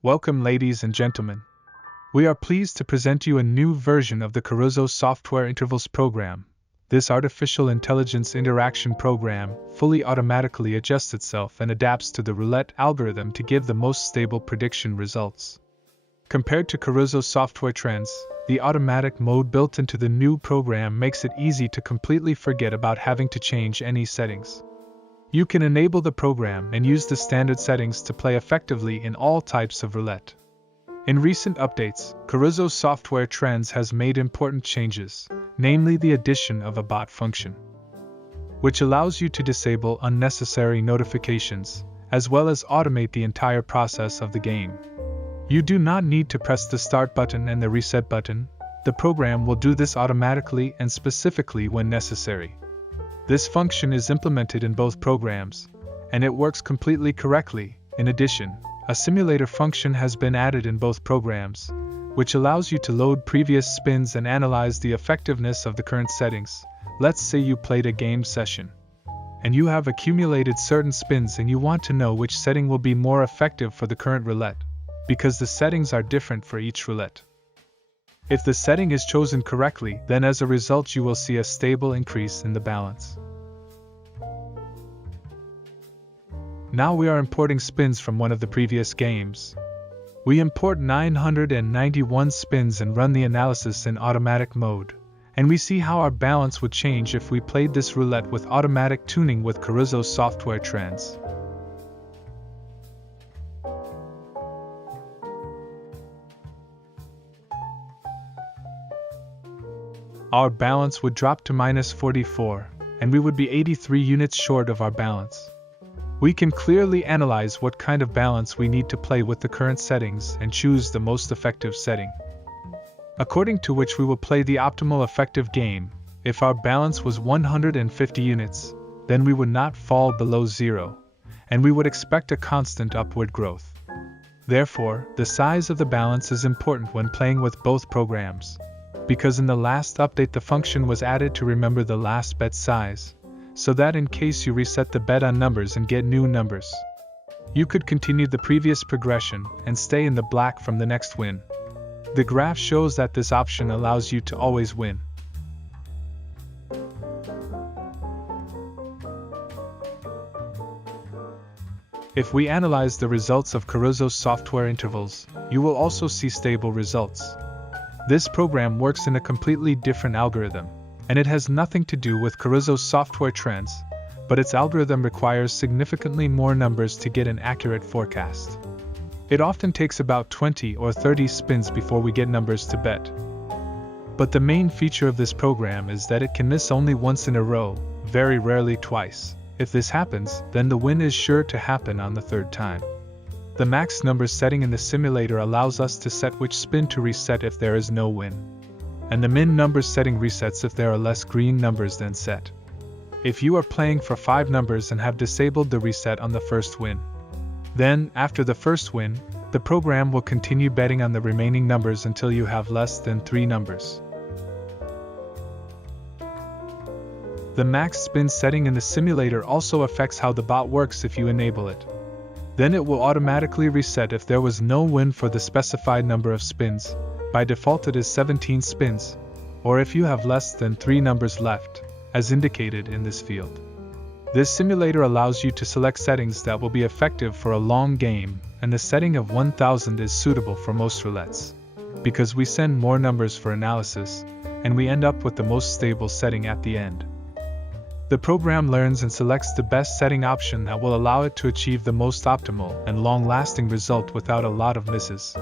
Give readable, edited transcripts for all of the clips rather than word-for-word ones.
Welcome, ladies and gentlemen. We are pleased to present you a new version of the Karuzo Software Intervals program. This artificial intelligence interaction program fully automatically adjusts itself and adapts to the roulette algorithm to give the most stable prediction results. Compared to Karuzo Software Trends, the automatic mode built into the new program makes it easy to completely forget about having to change any settings. You can enable the program and use the standard settings to play effectively in all types of roulette. In recent updates, Karuzo Software Trends has made important changes, namely the addition of a bot function, which allows you to disable unnecessary notifications, as well as automate the entire process of the game. You do not need to press the start button and the reset button. The program will do this automatically and specifically when necessary. This function is implemented in both programs, and it works completely correctly. In addition, a simulator function has been added in both programs, which allows you to load previous spins and analyze the effectiveness of the current settings. Let's say you played a game session, and you have accumulated certain spins and you want to know which setting will be more effective for the current roulette, because the settings are different for each roulette. If the setting is chosen correctly, then as a result you will see a stable increase in the balance. Now we are importing spins from one of the previous games. We import 991 spins and run the analysis in automatic mode, and we see how our balance would change if we played this roulette with automatic tuning with Karuzo Software Trends. Our balance would drop to -44, and we would be 83 units short of our balance. We can clearly analyze what kind of balance we need to play with the current settings and choose the most effective setting, according to which we will play the optimal effective game. If our balance was 150 units, then we would not fall below 0, and we would expect a constant upward growth. Therefore, the size of the balance is important when playing with both programs, because in the last update the function was added to remember the last bet size, so that in case you reset the bet on numbers and get new numbers, you could continue the previous progression and stay in the black from the next win. The graph shows that this option allows you to always win. If we analyze the results of Karuzo Software Intervals, you will also see stable results. This program works in a completely different algorithm, and it has nothing to do with Karuzo Software Trends, but its algorithm requires significantly more numbers to get an accurate forecast. It often takes about 20 or 30 spins before we get numbers to bet. But the main feature of this program is that it can miss only once in a row, very rarely twice. If this happens, then the win is sure to happen on the third time. The max numbers setting in the simulator allows us to set which spin to reset if there is no win, and the min numbers setting resets if there are less green numbers than set. If you are playing for 5 numbers and have disabled the reset on the first win, then, after the first win, the program will continue betting on the remaining numbers until you have less than 3 numbers. The max spin setting in the simulator also affects how the bot works if you enable it. Then it will automatically reset if there was no win for the specified number of spins. By default it is 17 spins, or if you have less than 3 numbers left, as indicated in this field. This simulator allows you to select settings that will be effective for a long game, and the setting of 1000 is suitable for most roulettes, because we send more numbers for analysis, and we end up with the most stable setting at the end. The program learns and selects the best setting option that will allow it to achieve the most optimal and long-lasting result without a lot of misses.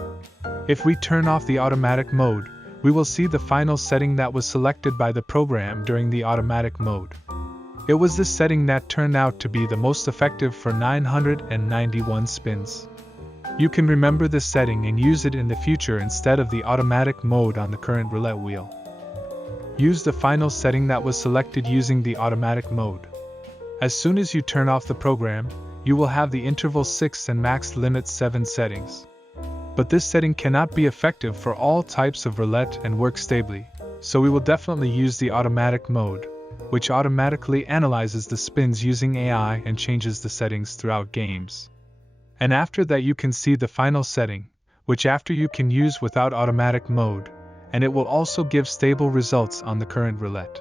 If we turn off the automatic mode, we will see the final setting that was selected by the program during the automatic mode. It was this setting that turned out to be the most effective for 991 spins. You can remember this setting and use it in the future instead of the automatic mode on the current roulette wheel. Use the final setting that was selected using the automatic mode. As soon as you turn off the program, you will have the interval 6 and max limit 7 settings. But this setting cannot be effective for all types of roulette and work stably, so we will definitely use the automatic mode, which automatically analyzes the spins using AI and changes the settings throughout games. And after that you can see the final setting, which after you can use without automatic mode, and it will also give stable results on the current roulette.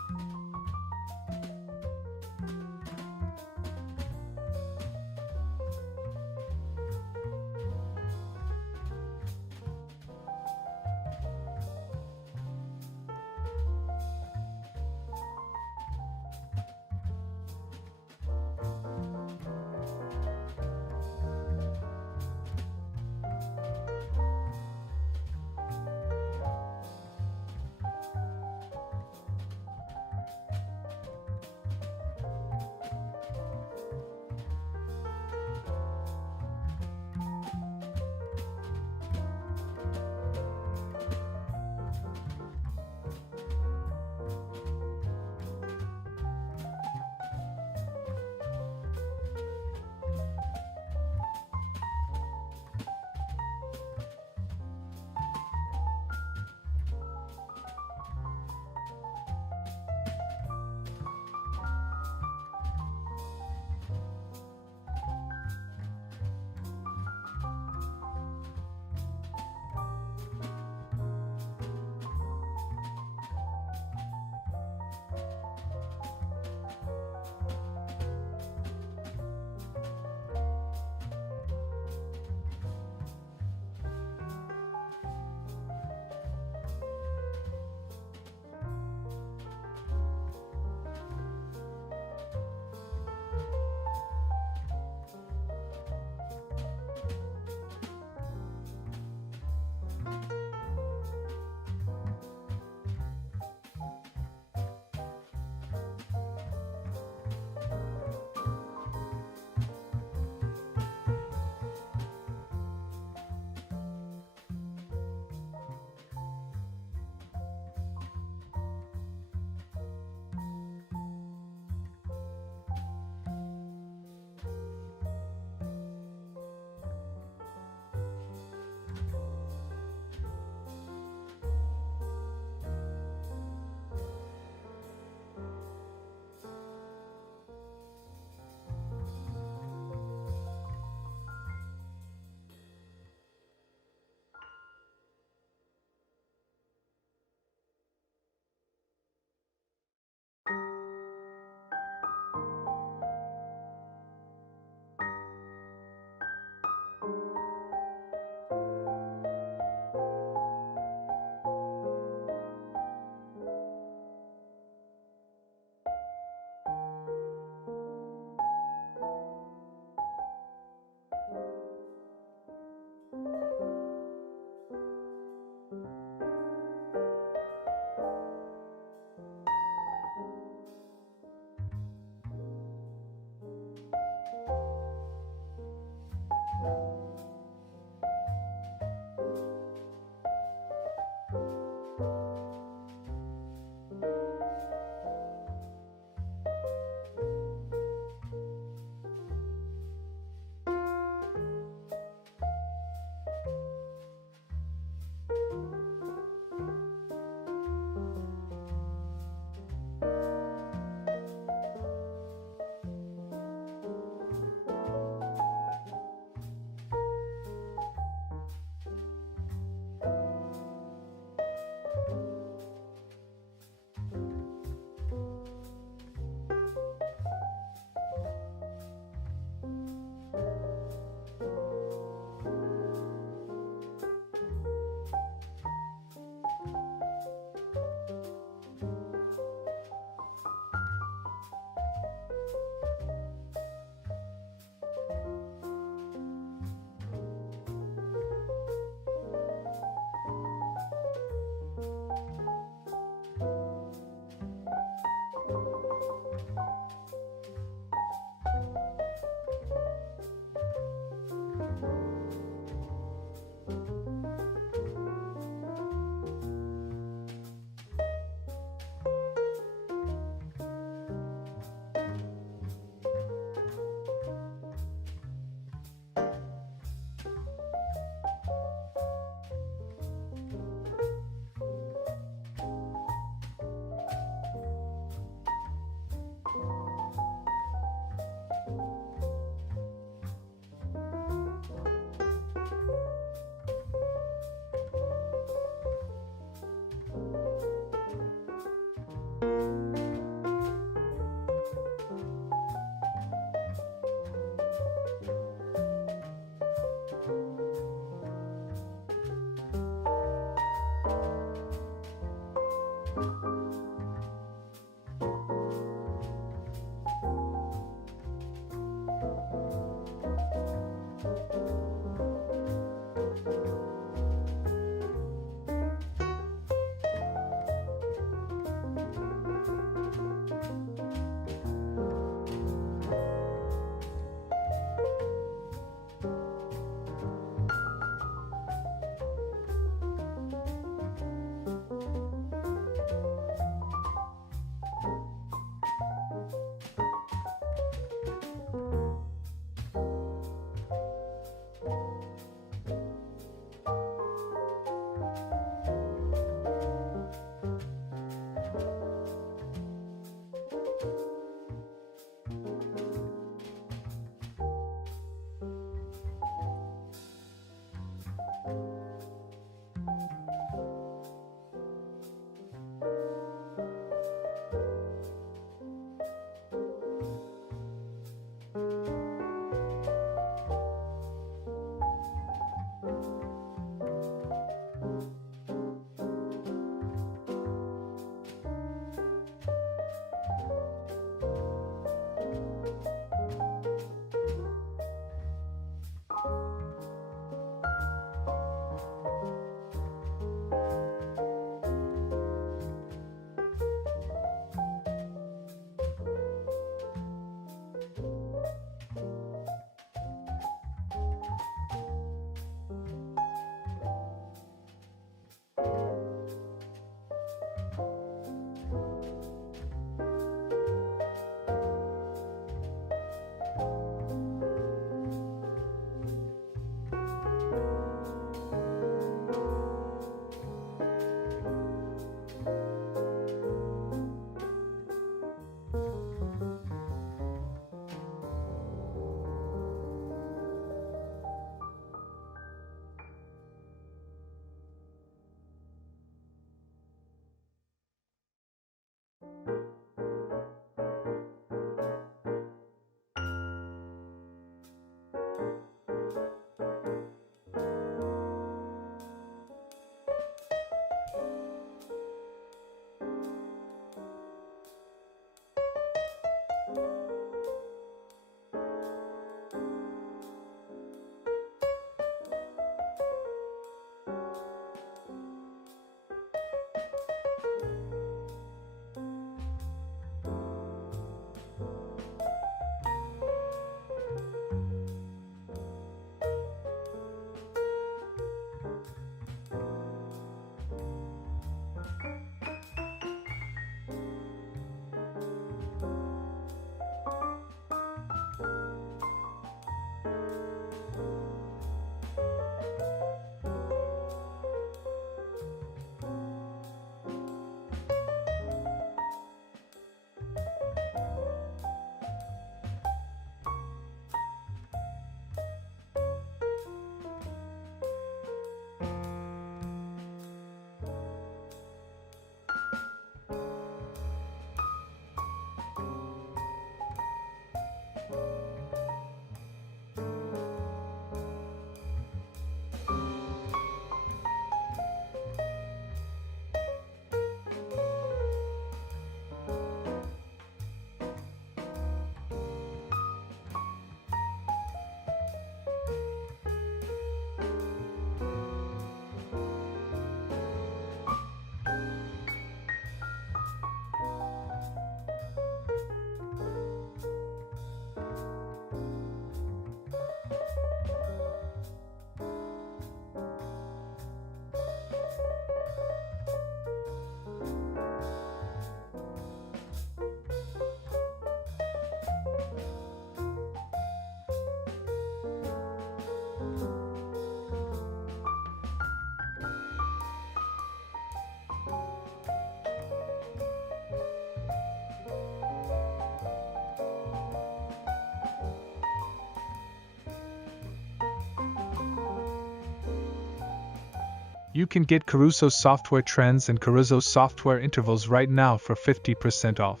You can get Karuzo Software Trends and Karuzo Software Intervals right now for 50% off.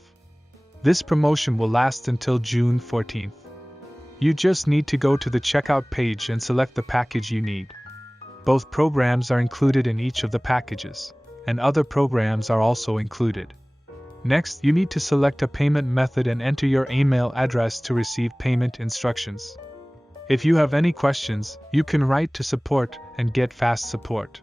This promotion will last until June 14th. You just need to go to the checkout page and select the package you need. Both programs are included in each of the packages, and other programs are also included. Next, you need to select a payment method and enter your email address to receive payment instructions. If you have any questions, you can write to support and get fast support.